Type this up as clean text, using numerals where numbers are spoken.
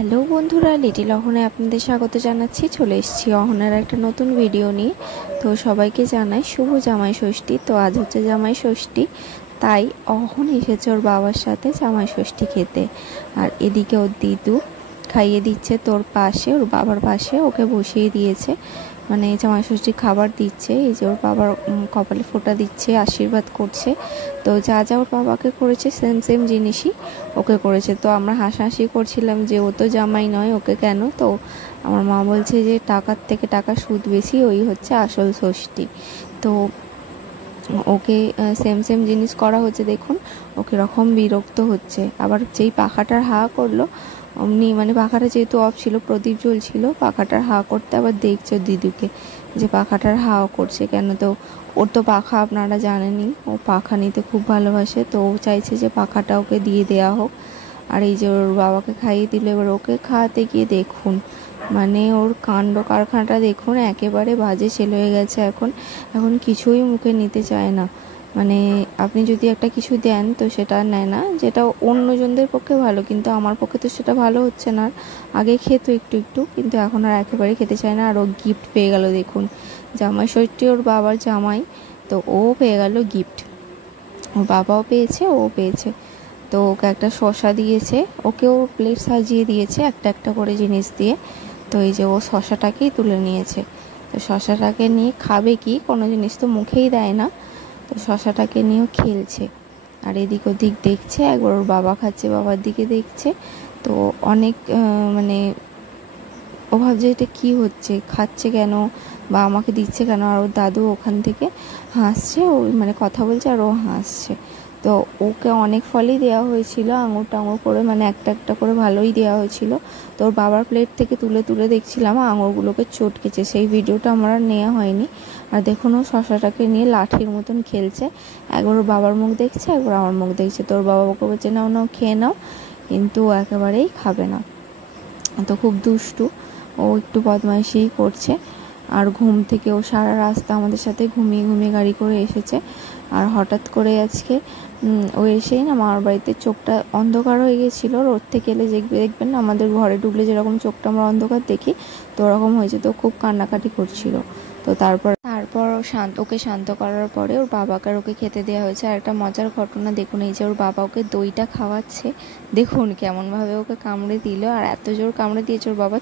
Hello বন্ধুরা, little অহনায় আপনাদের স্বাগত জানাচ্ছি। চলে এসেছি অহনার একটা নতুন ভিডিও নিয়ে। তো সবাইকে জানাই শুভ জামাই ষষ্ঠী। তো আজ হচ্ছে জামাই ষষ্ঠী, তাই অহন এসেছে ওর বাবার সাথে জামাই ষষ্ঠী খেতে। আর এদিকে ওর দিদু খাইয়ে দিচ্ছে তোর পাশে, ওর বাবার পাশে ওকে বসিয়ে দিয়েছে, মানে জামাই ষষ্ঠীর খাবার দিচ্ছে। এই যে ওর বাবার কপালে ফোঁটা দিচ্ছে, আশীর্বাদ করছে। তো যা যা ওর বাবাকে করেছে সেম সেম জিনিসই ওকে করেছে। তো আমরা হাসাহাসি করছিলাম যে ও তো জামাই নয়, ওকে কেন? তো আমার মা বলছে যে টাকার থেকে টাকা সুদ বেশি, ওই হচ্ছে আসল ষষ্ঠী। তো ওকে সেম সেম জিনিস করা হচ্ছে, দেখুন ও কীরকম বিরক্ত হচ্ছে। আবার যেই পাখাটার হা করলো অমনি, মানে পাখাটা যেহেতু অফ ছিল, প্রদীপ জ্বলছিল, পাখাটার হা করতে আবার দেখছো দিদুকে যে পাখাটার হাও করছে কেন। তো ওর তো পাখা আপনারা জানেনই, ও পাখা নিতে খুব ভালোবাসে। তো ও চাইছে যে পাখাটা ওকে দিয়ে দেওয়া হোক। আর এই যে ওর বাবাকে খাইয়ে দিল, এবার ওকে খাওয়াতে গিয়ে দেখুন মানে ওর কাণ্ড কারখানাটা দেখুন, একেবারে বাজে ছেলে হয়ে গেছে। এখন এখন কিছুই মুখে নিতে চায় না। মানে আপনি যদি একটা কিছু দেন তো সেটা নেয় না, যেটা অন্যজনদের পক্ষে ভালো, কিন্তু আমার পক্ষে তো সেটা ভালো হচ্ছে না। আগে খেত একটু একটু, কিন্তু এখন আর একেবারে খেতে চায় না। আর ও গিফট পেয়ে গেল, দেখুন জামাই ষষ্ঠী ওর বাবার জামাই, তো ও পেয়ে গেল গিফট। ওর বাবাও পেয়েছে, ও পেয়েছে। তো ওকে একটা শসা দিয়েছে, ওকেও প্লেট সাজিয়ে দিয়েছে একটা একটা করে জিনিস দিয়ে। তো এই যে ও শসাটাকেই তুলে নিয়েছে। তো শসাটাকে নিয়ে খাবে কি, কোনো জিনিস তো মুখেই দেয় না। তো শসাটাকে নিয়েও খেলছে আর এদিক ওদিক দেখছে। একবার ওর বাবা খাচ্ছে, বাবার দিকে দেখছে। তো অনেক মানে ও ভাবছে এটা কী হচ্ছে, খাচ্ছে কেন বা আমাকে দিচ্ছে কেন। আর ওর দাদু ওখান থেকে হাসছে, ও মানে কথা বলছে আর ও হাসছে। তো ওকে অনেক ফলই দেওয়া হয়েছিল, আঙুর টাঙুর করে, মানে একটা একটা করে ভালোই দেওয়া হয়েছিল। তো ওর বাবার প্লেট থেকে তুলে তুলে দেখছিলাম আঙুরগুলোকে চটকেছে, সেই ভিডিওটা আমার আর নেওয়া হয়নি। আর দেখুন ও শশাটাকে নিয়ে লাঠির মতন খেলছে, একবার ওর বাবার মুখ দেখছে, একবার আমার মুখ দেখছে। তো ওর বাবা ওকে বলছে নাও নাও খেয়ে নাও, কিন্তু একেবারেই খাবে না। তো খুব দুষ্টু, ও একটু বদমাইশি করছে। আর ঘুম থেকে ও সারা রাস্তা আমাদের সাথে ঘুমিয়ে ঘুমিয়ে গাড়ি করে এসেছে। আর হঠাৎ করে আজকে ও এসেই না মামার বাড়িতে চোখটা অন্ধকার হয়ে গেছিলো। রোদ থেকে এলে দেখবেন না আমাদের ঘরে ঢুকলে যেরকম চোখটা আমরা অন্ধকার দেখি, তো ওরকম হয়েছে। তো খুব কান্নাকাটি করছিল। তো তারপর ওকে শান্ত করার পরে ওর বাবাকে আর ওকে খেতে দেওয়া হয়েছে। আর একটা মজার ঘটনা দেখুন, এই যে ওর বাবা ওকে দইটা খাওয়াচ্ছে, দেখুন কেমনভাবে ওকে কামড়ে দিল, আর এত জোর কামড়ে দিয়েছে ওর বাবা